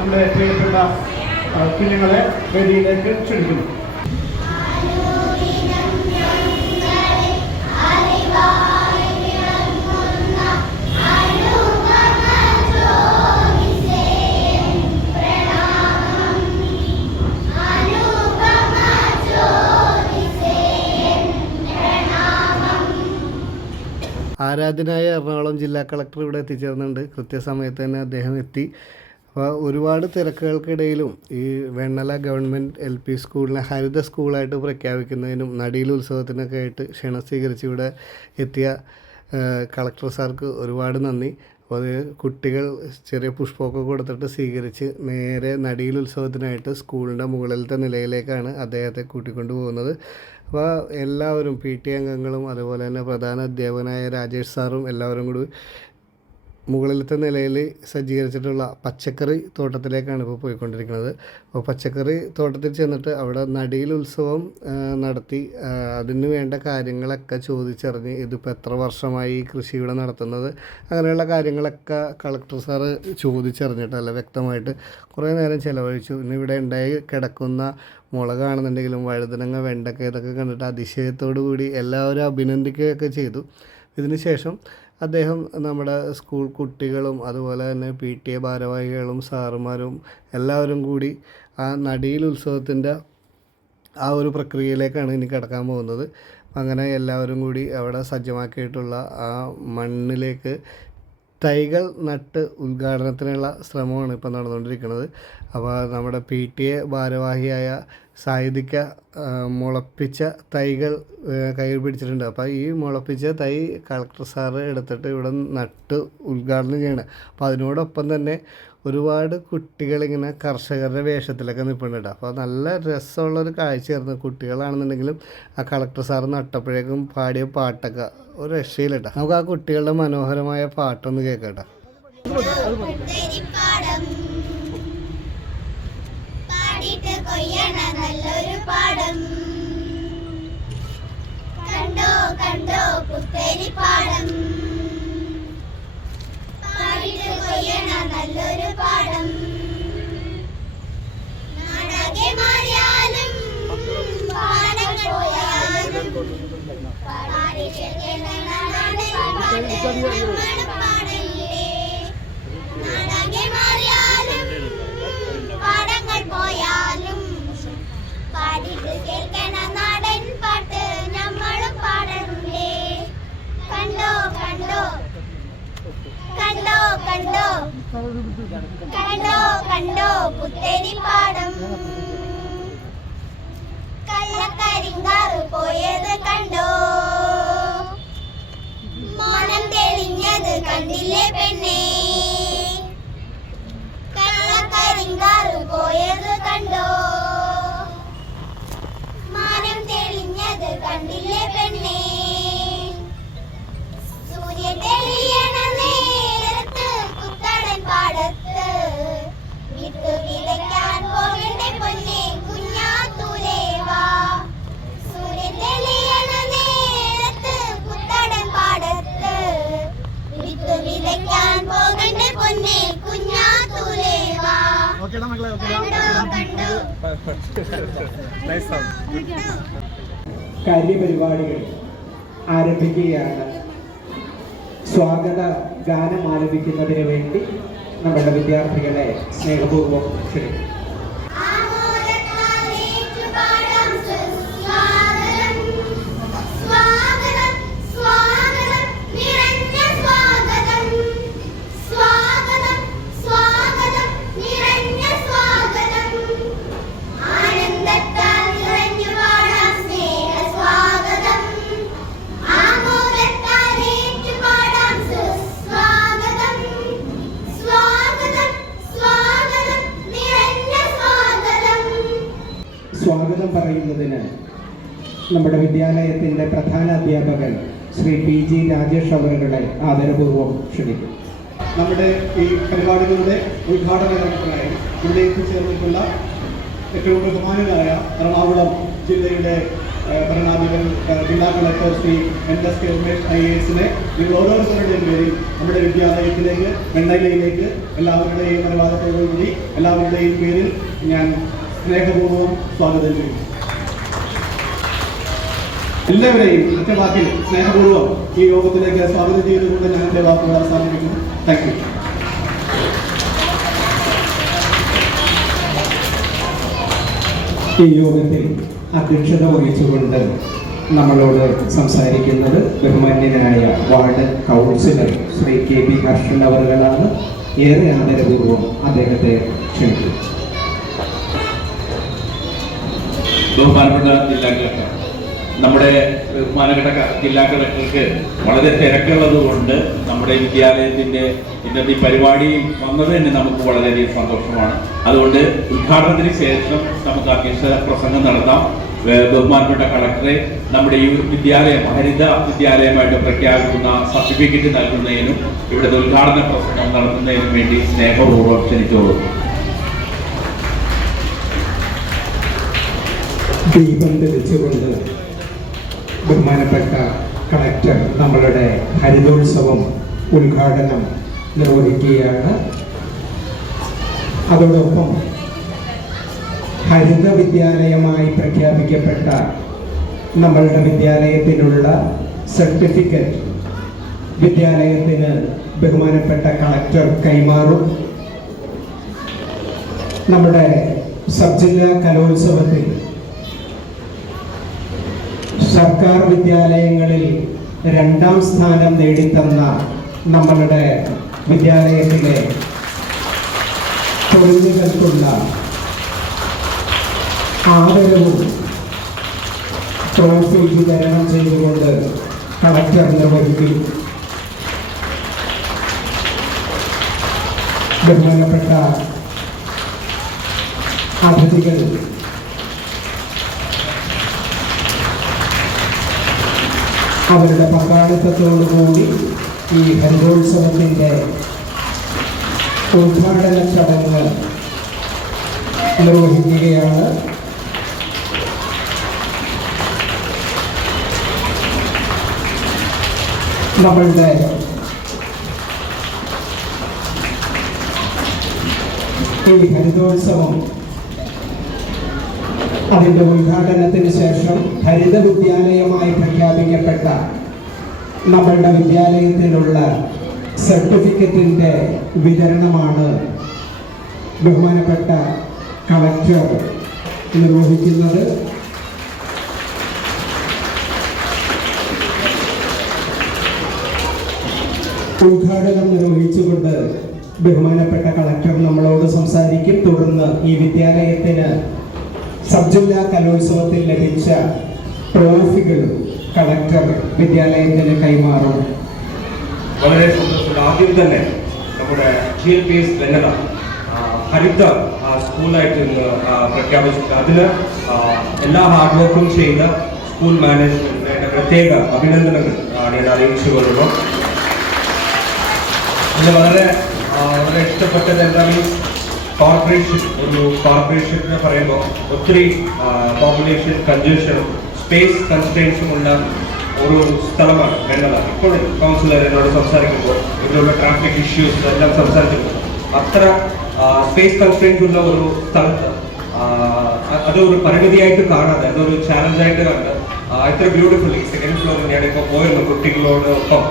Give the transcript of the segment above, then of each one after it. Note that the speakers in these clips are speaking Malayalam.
നമ്മുടെ പ്രിയപ്പെട്ട കുഞ്ഞുങ്ങളെ വേദിയിലേക്ക് ക്ഷണിക്കുന്നു. ആരാധനായ എറണാകുളം ജില്ലാ കളക്ടർ ഇവിടെ എത്തിച്ചേർന്നുണ്ട് കൃത്യസമയത്ത് തന്നെ അദ്ദേഹം എത്തി. അപ്പോൾ ഒരുപാട് തിരക്കുകൾക്കിടയിലും ഈ വെണ്ണല ഗവൺമെന്റ് എൽ പി സ്കൂളിനെ ഹരിത സ്കൂളായിട്ട് പ്രഖ്യാപിക്കുന്നതിനും നടിയിൽ ഉത്സവത്തിനൊക്കെ ആയിട്ട് ക്ഷണം സ്വീകരിച്ച് ഇവിടെ എത്തിയ കളക്ടർ സാർക്ക് ഒരുപാട് നന്ദി. അപ്പോൾ അത് കുട്ടികൾ ചെറിയ പുഷ്പമൊക്കെ കൊടുത്തിട്ട് സ്വീകരിച്ച് നേരെ നടിയിൽ ഉത്സവത്തിനായിട്ട് സ്കൂളിന്റെ മുകളിലത്തെ നിലയിലേക്കാണ് അദ്ദേഹത്തെ കൂട്ടിക്കൊണ്ടു പോകുന്നത്. അപ്പോൾ എല്ലാവരും പി ടി അംഗങ്ങളും അതുപോലെ തന്നെ പ്രധാന അധ്യാപകനായ രാജേഷ് സാറും എല്ലാവരും കൂടി മുകളിലത്തെ നിലയിൽ സജ്ജീകരിച്ചിട്ടുള്ള പച്ചക്കറി തോട്ടത്തിലേക്കാണ് ഇപ്പോൾ പോയിക്കൊണ്ടിരിക്കുന്നത്. അപ്പോൾ പച്ചക്കറി തോട്ടത്തിൽ ചെന്നിട്ട് അവിടെ നടിയിൽ ഉത്സവം നടത്തി അതിന് വേണ്ട കാര്യങ്ങളൊക്കെ ചോദിച്ചറിഞ്ഞ് ഇതിപ്പോൾ എത്ര വർഷമായി കൃഷി ഇവിടെ നടത്തുന്നത് അങ്ങനെയുള്ള കാര്യങ്ങളൊക്കെ കളക്ടർ സാറ് ചോദിച്ചറിഞ്ഞിട്ടല്ല വ്യക്തമായിട്ട് കുറേ നേരം ചിലവഴിച്ചു. പിന്നെ ഇവിടെ ഉണ്ടായി കിടക്കുന്ന മുളകാണെന്നുണ്ടെങ്കിലും വഴുതനങ്ങ വെണ്ടക്ക ഇതൊക്കെ കണ്ടിട്ട് അതിശയത്തോടു കൂടി എല്ലാവരും അഭിനന്ദിക്കുകയൊക്കെ ചെയ്തു. ഇതിന് ശേഷം അദ്ദേഹം നമ്മുടെ സ്കൂൾ കുട്ടികളും അതുപോലെ തന്നെ പി ടി എ ഭാരവാഹികളും സാറുമാരും എല്ലാവരും കൂടി ആ നടിയിൽ ഉത്സവത്തിന്റെ ആ ഒരു പ്രക്രിയയിലേക്കാണ് ഇനി കിടക്കാൻ പോകുന്നത്. അങ്ങനെ എല്ലാവരും കൂടി അവിടെ സജ്ജമാക്കിയിട്ടുള്ള ആ മണ്ണിലേക്ക് തൈകൾ നട്ട് ഉദ്ഘാടനത്തിനുള്ള ശ്രമമാണ് ഇപ്പോൾ നടന്നുകൊണ്ടിരിക്കുന്നത്. അപ്പോൾ നമ്മുടെ പി ടി എ ഭാരവാഹിയായ സായുധിക്ക മുളപ്പിച്ച തൈകൾ കയ്യിൽ പിടിച്ചിട്ടുണ്ട്. അപ്പോൾ ഈ മുളപ്പിച്ച തൈ കളക്ടർ സാറ് എടുത്തിട്ട് ഇവിടെ നട്ട് ഉദ്ഘാടനം ചെയ്യണം. അപ്പോൾ അതിനോടൊപ്പം തന്നെ ഒരുപാട് കുട്ടികളിങ്ങനെ കർഷകരുടെ വേഷത്തിലൊക്കെ നിൽപ്പുന്നുണ്ട് അപ്പോൾ നല്ല രസമുള്ളൊരു കാഴ്ചയായിരുന്നു കുട്ടികളാണെന്നുണ്ടെങ്കിലും ആ കളക്ടർ സാർ നട്ടപ്പോഴേക്കും പാടിയ പാട്ടൊക്കെ ഒരു രക്ഷയിലിട്ട നമുക്ക് ആ കുട്ടികളുടെ മനോഹരമായ പാട്ടൊന്ന് കേൾക്കട്ടെ നല്ലൊരു പാടം. കണ്ടോ കണ്ടോ പുത്തേരി പാടം. നല്ലൊരു പാടം നാടകെ പാടങ്ങൾ പോയാലും നാടൻ പാട്ട് കണ്ടോ കണ്ടോ പുത്തരിപ്പാടം പാടം. കള്ളക്കരിങ്കാറ് പോയത് കണ്ടോ? മനം തെളിഞ്ഞത് കണ്ടില്ലേ പെണ്ണേ? വിതയ്ക്കാൻ പോകണ്ട പൊന്നെ കുഞ്ഞാത്തൂലേ വാ. കണ്ടോ കണ്ടോ. കാര്യപരിപാടികൾ ആരംഭിക്കുകയാണ്. സ്വാഗത ഗാനം ആലപിക്കുന്നതിന് വേണ്ടി നമ്മുടെ വിദ്യാർത്ഥികളെ സ്നേഹപൂർവം ക്ഷണിക്കുന്നു. നമ്മുടെ വിദ്യാലയത്തിന്റെ പ്രധാന അധ്യാപകൻ ശ്രീ പി ജി രാജേഷ് അവരുടെ ആദരപൂർവം ക്ഷണിക്കും നമ്മുടെ ഈ പരിപാടികളുടെ കർമ്മത്തിനായി ഇവിടെ എത്തിച്ചേർന്നിട്ടുള്ള ഏറ്റവും ബഹുമാനായ എറണാകുളം ജില്ലയുടെ ഭരണാധികൾ ജില്ലാ collector Shri N S K Umesh I A എസിനെ നിങ്ങൾ ഓരോരുത്തരുടെയും പേരിൽ നമ്മുടെ വിദ്യാലയത്തിലേക്ക് വെണ്ണയിലേക്ക് എല്ലാവരുടെയും അനുവാദത്തോടുകൂടി എല്ലാവരുടെയും പേരിൽ ഞാൻ സ്നേഹപൂർവം സ്വാഗതം ചെയ്യുന്നു. എല്ലാവരെയും ഒറ്റ വാക്കിൽ സ്നേഹപൂർവം ഈ യോഗത്തിലേക്ക് സ്വാഗതം ചെയ്തുകൊണ്ട് ഞാൻ എന്റെ വാക്കുകൾ അവസാനിപ്പിക്കുന്നു താങ്ക് യു ഈ യോഗത്തിൽ അധ്യക്ഷത വഹിച്ചുകൊണ്ട് നമ്മളോട് സംസാരിക്കുന്നത് ബഹുമാന്യനായ ward councillor Shri K P Harshan അവറുകളാണ്. ഏറെ ആദരപൂർവം അദ്ദേഹത്തെ ക്ഷണിക്കുന്നത് ബഹുമാനപ്പെട്ട ജില്ലാ കളക്ടർ നമ്മുടെ ക- ജില്ലാ കളക്ടർക്ക് വളരെ തിരക്കുള്ളത് കൊണ്ട് നമ്മുടെ വിദ്യാലയത്തിന്റെ ഇന്നത്തെ പരിപാടി വന്നത് തന്നെ നമുക്ക് വളരെയധികം സന്തോഷമാണ്. അതുകൊണ്ട് ഉദ്ഘാടനത്തിന് ശേഷം നമുക്ക് അധ്യക്ഷ പ്രസംഗം നടത്താം. ബഹുമാനപ്പെട്ട കളക്ടറെ നമ്മുടെ ഈ വിദ്യാലയം ഹരിത വിദ്യാലയമായിട്ട് പ്രഖ്യാപിക്കുന്ന സർട്ടിഫിക്കറ്റ് നൽകുന്നതിനും ഇവിടുത്തെ ഉദ്ഘാടന പ്രസംഗം നടത്തുന്നതിനും വേണ്ടി സ്നേഹപൂർവം ക്ഷണിച്ചോളൂ. ദീപം തെളിച്ചുകൊണ്ട് ബഹുമാനപ്പെട്ട കളക്ടർ നമ്മളുടെ ഹരിതോത്സവം ഉദ്ഘാടനം നിർവഹിക്കുകയാണ്. അതോടൊപ്പം ഹരിത വിദ്യാലയമായി പ്രഖ്യാപിക്കപ്പെട്ട നമ്മളുടെ വിദ്യാലയത്തിനുള്ള സർട്ടിഫിക്കറ്റ് വിദ്യാലയത്തിന് ബഹുമാനപ്പെട്ട കളക്ടർ കൈമാറും. നമ്മുടെ സബ്ജില്ലാ കലോത്സവത്തിൽ സർക്കാർ വിദ്യാലയങ്ങളിൽ രണ്ടാം സ്ഥാനം നേടിത്തന്ന നമ്മളുടെ വിദ്യാലയത്തിലെ തൊഴിലുകൾക്കുള്ള ആദരവും ട്രോഫി വിതരണം ചെയ്തുകൊണ്ട് കളക്ടർ നിർവഹിക്കും. ബഹുമാനപ്പെട്ട അതിഥികൾ അവരുടെ പങ്കാളിത്തത്തോടുകൂടി ഈ ഹരിതോത്സവത്തിന്റെ ഉദ്ഘാടന ചടങ്ങ് നിർവഹിക്കുകയാണ്. നമ്മളുടെ ഈ ഹരിതോത്സവം അതിന്റെ ഉദ്ഘാടനത്തിന് ശേഷം ഹരിത വിദ്യാലയമായി പ്രഖ്യാപിക്കപ്പെട്ട നമ്മളുടെ വിദ്യാലയത്തിലുള്ള സർട്ടിഫിക്കറ്റിന്റെ വിതരണമാണ് ബഹുമാനപ്പെട്ട കളക്ടർ നിർവഹിക്കുന്നത്. ഉദ്ഘാടനം നിർവഹിച്ചുകൊണ്ട് ബഹുമാനപ്പെട്ട കളക്ടർ നമ്മളോട് സംസാരിക്കും. തുടർന്ന് ഈ വിദ്യാലയത്തിന് സബ് ജില്ലാ കലോത്സവത്തിൽ ലഭിച്ച ട്രോഫികളും കളക്ടർ വിദ്യാലയത്തിന് കൈമാറും. വളരെ സന്തോഷമുണ്ട് ആദ്യം തന്നെ നമ്മുടെ ജി എൽ പി എസ് ആ, ഹരിത സ്കൂളായിട്ട് ഇന്ന് പ്രഖ്യാപിച്ചിട്ടുണ്ട്. അതിന് എല്ലാ ഹാർഡ് വർക്കും ചെയ്ത സ്കൂൾ മാനേജ്മെന്റിന് പ്രത്യേക അഭിനന്ദനങ്ങൾ ഞാൻ അറിയിച്ചു കൊള്ളുന്നു. ഇത് വളരെ വളരെ ഇഷ്ടപ്പെട്ടത് എന്താ മീൻസ് കോർപ്പറേഷൻ ഒരു കോർപ്പറേഷൻ എന്ന് പറയുമ്പോൾ ഒത്തിരി പോപ്പുലേഷൻ കൺജഷനും സ്പേസ് കൺസ്ട്രെയിൻസും ഉള്ള ഒരു സ്ഥലമാണ് വെണ്ണല ഇപ്പോൾ കൗൺസിലർ എന്നോട് സംസാരിക്കുമ്പോൾ ഇവിടെയുള്ള ട്രാഫിക് ഇഷ്യൂസ് എല്ലാം സംസാരിച്ചിട്ടുണ്ട് അത്ര സ്പേസ് കൺസ്ട്രെയിൻസ് ഉള്ള ഒരു സ്ഥലത്ത് അതൊരു പരിമിതിയായിട്ട് കാണാതെ അതൊരു ചാലഞ്ചായിട്ട് കണ്ട് ഇത്ര ബ്യൂട്ടിഫുള്ളി സെക്കൻഡ് ഫ്ലോറിൽ ഞാൻ ഇപ്പോൾ പോയിരുന്നു കുട്ടികളോടൊപ്പം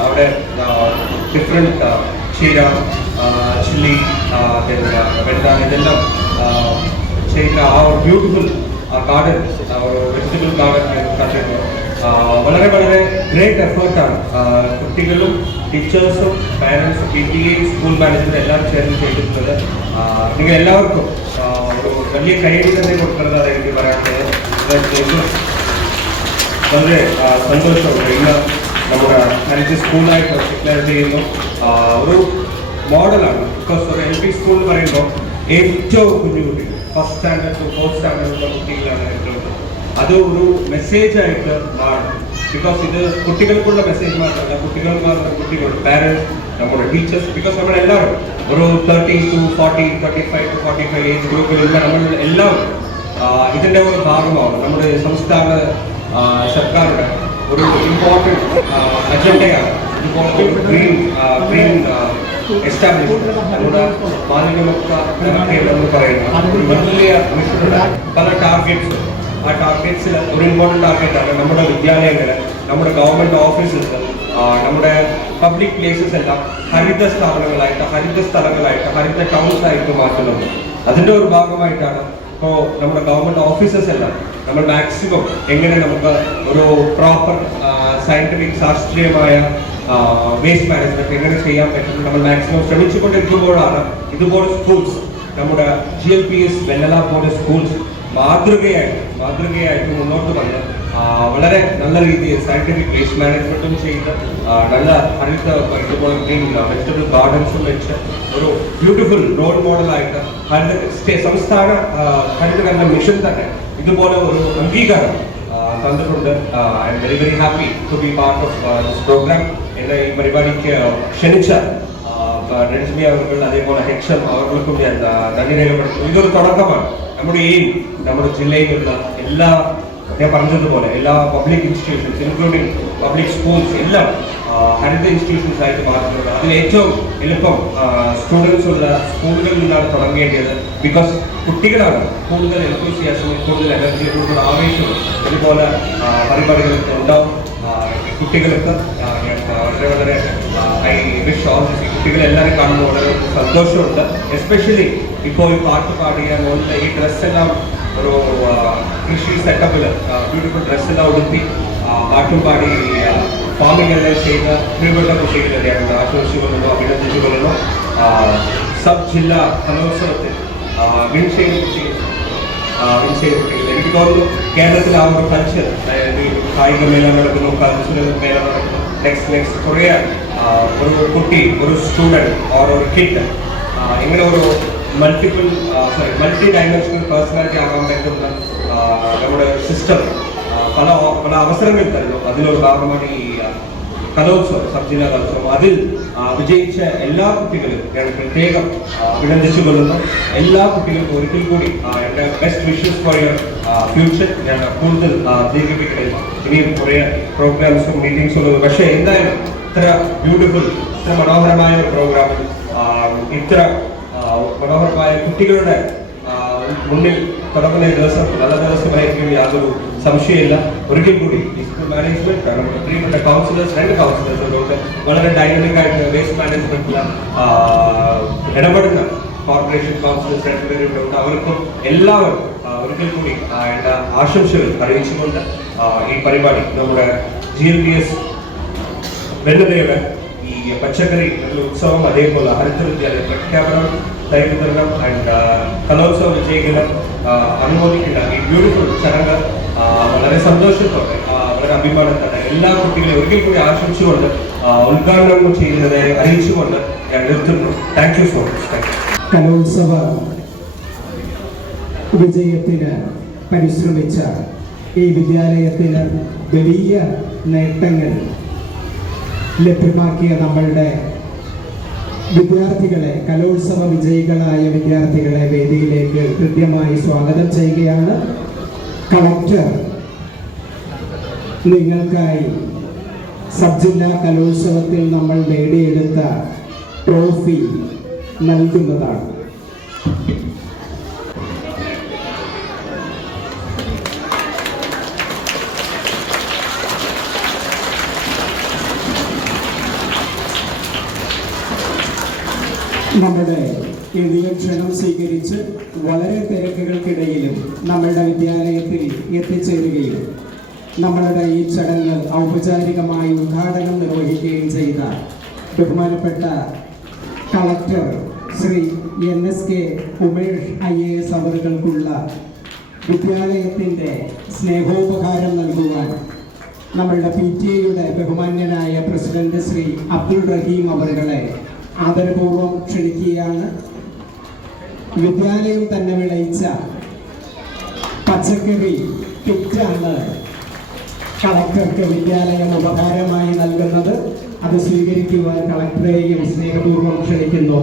അവിടെ ഡിഫറെന്റ് ചീര ചില്ലി വെണ്ട ഇതെല്ലാം ആ, ചെയ്ത ആ ഒരു ബ്യൂട്ടിഫുൾ ഗാർഡൻ ഒരു വെജിറ്റബിൾ ഗാർഡൻ കണ്ടിരുന്നു ആ, വളരെ വളരെ ഗ്രേറ്റ് എഫേർട്ടാണ് കുട്ടികളും ടീച്ചേഴ്സും പാരൻസും P T A school management എല്ലാം ചേർന്ന് ചെയ്തിട്ടുള്ളത്. ആ, നിങ്ങൾ എല്ലാവർക്കും ആ, ഒരു വലിയ കൈയടി തന്നെ കൊടുക്കുന്നതാണ് എനിക്ക് പറയാനുള്ളത്. ഇത് വളരെ ആ, സന്തോഷമുണ്ട്. ഇന്ന് നമ്മുടെ ഹരിജ സ്കൂളായിട്ട് ഡിക്ലെയർ ചെയ്യുന്നു. ആ, ഒരു മോഡലാണ്. ബിക്കോസ് ഒരു എൽ പി സ്കൂൾ എന്ന് പറയുമ്പോൾ ഏറ്റവും കുഞ്ഞു കുട്ടികൾ ഫസ്റ്റ് സ്റ്റാൻഡേർഡ് ടു ഫോർത്ത് സ്റ്റാൻഡേർഡുള്ള കുട്ടികളാണ് ഏറ്റവും അത് ഒരു മെസ്സേജ് ആയിട്ട് മാറും. ബിക്കോസ് ഇത് കുട്ടികൾക്കുള്ള മെസ്സേജ് മാത്രമല്ല കുട്ടികൾക്ക് കുട്ടികൾ പാരൻസ് നമ്മുടെ ടീച്ചേഴ്സ് ബിക്കോസ് നമ്മളെല്ലാവരും ഒരു thirty to forty thirty five to forty five age ഗ്രൂപ്പിലുള്ള നമ്മൾ എല്ലാവരും ഇതിന്റെ ഒരു ഭാഗമാണ് നമ്മുടെ സംസ്ഥാന സർക്കാരുടെ ഒരു ഇമ്പോർട്ടന്റ് അജണ്ടയാണ് ഇതുപോലത്തെ ഒരു ഗ്രീൻ ഗ്രീൻ നമ്മുടെ വലിയ പല ആ നമ്മുടെ വിദ്യാലയങ്ങൾ നമ്മുടെ ഗവൺമെന്റ് ഓഫീസസ് നമ്മുടെ പബ്ലിക് പ്ലേസസ് എല്ലാം ഹരിത സ്ഥാപനങ്ങളായിട്ട് ഹരിത സ്ഥലങ്ങളായിട്ട് ഹരിത ടൗൺസ് ആയിട്ട് മാറ്റുന്നത്. അതിന്റെ ഒരു ഭാഗമായിട്ടാണ് ഇപ്പോൾ നമ്മുടെ ഗവൺമെന്റ് ഓഫീസസ് എല്ലാം നമ്മൾ മാക്സിമം എങ്ങനെ നമുക്ക് ഒരു പ്രോപ്പർ സയന്റിഫിക് ശാസ്ത്രീയമായ വേസ്റ്റ് മാനേജ്മെന്റ് എങ്ങനെ ചെയ്യാൻ പറ്റും നമ്മൾ മാക്സിമം ശ്രമിച്ചുകൊണ്ടിരിക്കുമ്പോഴാണ് ഇതുപോലെ സ്കൂൾസ് നമ്മുടെ G L P S Vellala പോലെ സ്കൂൾസ് മാതൃകയായിട്ട് മാതൃകയായിട്ട് മുന്നോട്ട് വന്ന് വളരെ നല്ല രീതിയിൽ സയന്റിഫിക് വേസ്റ്റ് മാനേജ്മെന്റും ചെയ്ത് നല്ല ഹരിത ഇതുപോലെ ഗ്രീൻ വെജിറ്റബിൾ ഗാർഡൻസും വെച്ച് ഒരു ബ്യൂട്ടിഫുൾ റോൾ മോഡലായിട്ട് ഹരിത സംസ്ഥാന ഹരിതകരണ മിഷൻ തന്നെ ഇതുപോലെ ഒരു അംഗീകാരം തന്നിട്ടുണ്ട്. I am very very happy to be part of this programme എന്നെ ഈ പരിപാടിക്ക് ക്ഷണിച്ച രഞ്ജിനി അവർകൾ അതേപോലെ ഹെക്ഷം അവർക്കും ഞാൻ നന്ദി രേഖപ്പെടുത്തുന്നു. ഇതൊരു തുടക്കമാണ്. നമ്മുടെ ഈ നമ്മുടെ ജില്ലയിലുള്ള എല്ലാ ഞാൻ പറഞ്ഞതുപോലെ എല്ലാ public institutions including public schools എല്ലാം ഹരിത ഇൻസ്റ്റിറ്റ്യൂഷൻസ് ആയിട്ട് മാറുന്നത് അതിൽ ഏറ്റവും എളുപ്പം സ്റ്റുഡൻസ് ഉള്ള സ്കൂളുകളിൽ നിന്നാണ് തുടങ്ങേണ്ടത്. ബിക്കോസ് കുട്ടികളാണ് കൂടുതൽ എൻതൂസിയാസം കൂടുതൽ എനർജി കൂടുതൽ ആവേശവും ഇതുപോലെ പരിപാടികൾക്ക് ഉണ്ടാവും. കുട്ടികൾക്ക് വളരെ വളരെ ഐ വിഷ് ഓൾ കുട്ടികളെല്ലാവരും കാണുമ്പോൾ വളരെ സന്തോഷമുണ്ട്. എസ്പെഷ്യലി ഇപ്പോൾ ഈ പാട്ട് പാടിയ ഈ ഡ്രസ് എല്ലാം ഒരു കൃഷി സെറ്റപ്പിൽ ബ്യൂട്ടിഫുൾ ഡ്രസ് എല്ലാം ഉടുത്തി പാട്ടും പാടി ഫാമിംഗ് എല്ലാം ചെയ്ത പ്രിയപ്പെട്ട കുട്ടികളെ ഞാൻ ആശംസിച്ചുകൊള്ളുന്നു അഭിനന്ദിച്ചുകൊള്ളുന്നു. സബ് ജില്ലാ കലോത്സവത്തിൽ വിൻ ചെയ്ത് ആ, വിൻസെയ്ഡ് കുട്ടികൾ. എനിക്ക് തോന്നുന്നു കേരളത്തിൽ ആ ഒരു കൾച്ചർ അതായത് കായിക മേള നടക്കുന്നു കൾച്ചറൽ മേള നടക്കുന്നു. നെക്സ്റ്റ് നെക്സ്റ്റ് കുറേ ഒരു കുട്ടി ഒരു സ്റ്റുഡന്റ് ഓർ ഒരു കിഡ് ഇങ്ങനെ ഒരു multiple sorry multi dimensional personality ആകാൻ പറ്റുന്ന നമ്മുടെ സിസ്റ്റം പല പല അവസരങ്ങൾ തരുന്നു. അതിലൊരു ഭാഗമാണ് ഈ കലോത്സവം സബ് ജില്ലാ കലോത്സവം. അതിൽ വിജയിച്ച എല്ലാ കുട്ടികളും ഞാൻ പ്രത്യേകം അഭിനന്ദിച്ചു കൊള്ളുന്നു എല്ലാ കുട്ടികൾക്കും ഒരിക്കൽ കൂടി എന്റെ best wishes for your future ഞാൻ കൂടുതൽ ആ, ദീർഘിപ്പിക്കണില്ല ഇനിയും കുറേ പ്രോഗ്രാംസും മീറ്റിംഗ്സും ഉള്ളത് പക്ഷേ എന്തായാലും ഇത്ര ബ്യൂട്ടിഫുൾ ഇത്ര മനോഹരമായ ഒരു പ്രോഗ്രാമിൽ ഇത്ര മനോഹരമായ കുട്ടികളുടെ മുന്നിൽ തുടങ്ങുന്ന ദിവസം നല്ല ദിവസമായിരിക്കും യാതൊരു സംശയമില്ല ഒരിക്കൽ കൂടി ഈ സ്കൂൾ മാനേജ്മെന്റ് നമ്മുടെ പ്രിയപ്പെട്ട കൗൺസിലേഴ്സ് രണ്ട് കൗൺസിലേഴ്സ് അതുകൊണ്ട് വളരെ ഡൈനമിക് ആയിട്ട് വേസ്റ്റ് മാനേജ്മെന്റിൽ ഇടപെടുന്ന കോർപ്പറേഷൻ കൗൺസിലേഴ്സ് രണ്ടുപേരുണ്ട് അവർക്കും എല്ലാവർക്കും ആ, ഒരിക്കൽ കൂടി ആ, എന്റെ ആശംസകൾ അറിയിച്ചുകൊണ്ട് ആ, ഈ പരിപാടി നമ്മുടെ ജി എൽ ഡി എസ് വെണ്ണുതയുടെ ഈ പച്ചക്കറി നല്ല ഉത്സവം അതേപോലെ ഹരിത വിദ്യാലയ പ്രഖ്യാപനം തൈ വിതരണം ആൻഡ് കലോത്സവ വിജയികളെ ആ, അനുമോദിക്കുന്ന ഈ ബ്യൂട്ടിഫുൾ ചടങ്ങ് ആ, വളരെ സന്തോഷത്തോടെ ആ, വളരെ അഭിമാനത്തോടെ എല്ലാ കുട്ടികളെയും ഒരിക്കൽ കൂടി ആശംസിച്ചുകൊണ്ട് ആ, ഉദ്ഘാടനം ചെയ്യുന്നതിനെ അറിയിച്ചുകൊണ്ട് ഞാൻ നിർത്തുന്നു. Thank you so much thank you കലോത്സവ വിജയത്തിന് പരിശ്രമിച്ച ഈ വിദ്യാലയത്തിന് വലിയ നേട്ടങ്ങൾ ലഭ്യമാക്കിയ നമ്മളുടെ വിദ്യാർത്ഥികളെ കലോത്സവ വിജയികളായ വിദ്യാർത്ഥികളെ വേദിയിലേക്ക് കൃത്യമായി സ്വാഗതം ചെയ്യുകയാണ്. കളക്ടർ നിങ്ങൾക്കായി സബ് ജില്ലാ കലോത്സവത്തിൽ നമ്മൾ നേടിയെടുത്ത ട്രോഫി നൽകുന്നതാണ്. നമ്മുടെ എളിയ ക്ഷണം സ്വീകരിച്ച് വളരെ തിരക്കുകൾക്കിടയിലും നമ്മളുടെ വിദ്യാലയത്തിൽ എത്തിച്ചേരുകയും നമ്മളുടെ ഈ ചടങ്ങ് ഔപചാരികമായി ഉദ്ഘാടനം നിർവഹിക്കുകയും ചെയ്ത ബഹുമാനപ്പെട്ട collector Shri N S K Umesh I A S അവറുകൾക്കുള്ള വിദ്യാലയത്തിന്റെ സ്നേഹോപകാരം നൽകുവാൻ നമ്മളുടെ പി ടി എയുടെ ബഹുമാന്യനായ പ്രസിഡന്റ് ശ്രീ അബ്ദുൾ റഹീം അവറുകളെ ആദരപൂർവം ക്ഷണിക്കുകയാണ്. വിദ്യാലയം തന്നെ വിളയിച്ച പച്ചക്കറി കിറ്റാണ് കളക്ടർക്ക് വിദ്യാലയം ഉപകാരമായി നൽകുന്നത്. അത് സ്വീകരിക്കുവാൻ കളക്ടറെയും സ്നേഹപൂർവം ക്ഷണിക്കുന്നു.